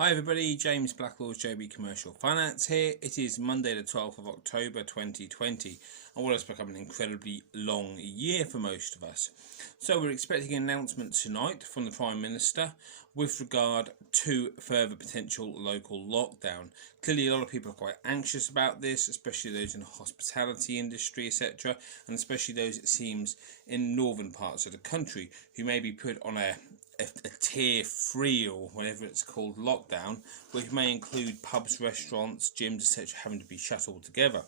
Hi everybody, James Blackwell's JB Commercial Finance here. It is Monday the 12th of October 2020 and what has become an incredibly long year for most of us. So we're expecting an announcement tonight from the Prime Minister with regard to further potential local lockdown. Clearly a lot of people are quite anxious about this, especially those in the hospitality industry, etc., and especially those, it seems, in northern parts of the country who may be put on a tier 3 or whatever it's called lockdown, which may include pubs, restaurants, gyms, etc. having to be shut altogether.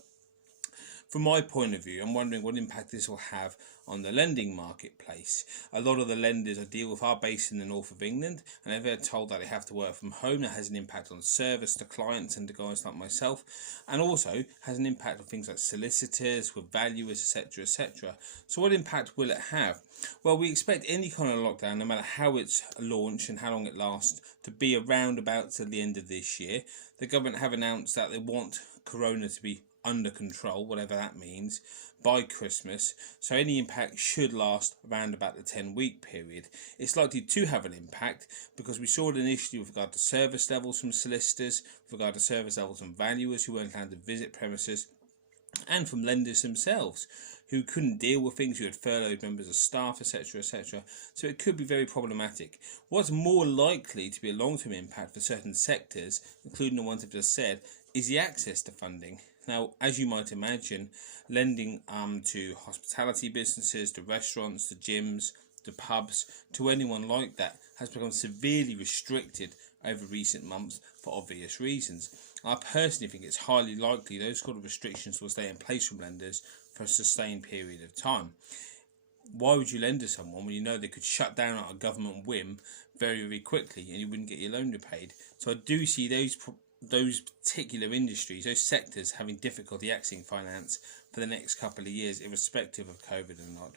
From my point of view, I'm wondering what impact this will have on the lending marketplace. A lot of the lenders I deal with are based in the north of England, and if they're told that they have to work from home, that has an impact on service to clients and to guys like myself, and also has an impact on things like solicitors, with valuers, etc., etc. So what impact will it have? Well, we expect any kind of lockdown, no matter how it's launched and how long it lasts, to be around about to the end of this year. The government have announced that they want Corona to be under control, whatever that means, by Christmas, so any impact should last around about the 10-week period. It's likely to have an impact because we saw it initially with regard to service levels from solicitors, with regard to service levels from valuers who weren't allowed to visit premises, and from lenders themselves who couldn't deal with things, who had furloughed members of staff, etc., etc. So it could be very problematic. What's more likely to be a long-term impact for certain sectors, including the ones I've just said, is the access to funding. Now, as you might imagine, lending to hospitality businesses, to restaurants, to gyms, to pubs, to anyone like that has become severely restricted over recent months for obvious reasons. I personally think it's highly likely those sort of restrictions will stay in place from lenders for a sustained period of time. Why would you lend to someone when you know they could shut down at a government whim very, very quickly and you wouldn't get your loan repaid? So I do see those particular industries, those sectors, having difficulty accessing finance for the next couple of years, irrespective of COVID or not.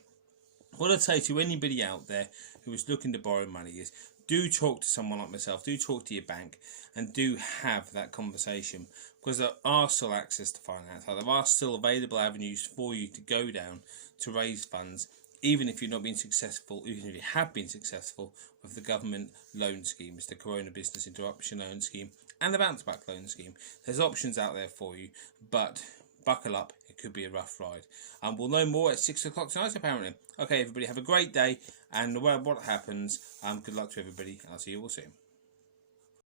What I'd say to anybody out there who is looking to borrow money is, do talk to someone like myself, do talk to your bank, and do have that conversation, because there are still access to finance, there are still available avenues for you to go down to raise funds, even if you've not been successful, even if you have been successful with the government loan schemes, the Corona Business Interruption Loan Scheme and the Bounce Back Loan Scheme. There's options out there for you, but buckle up, it could be a rough ride. And we'll know more at 6 o'clock tonight, apparently. Okay, everybody, have a great day, and no matter what happens, good luck to everybody, and I'll see you all soon.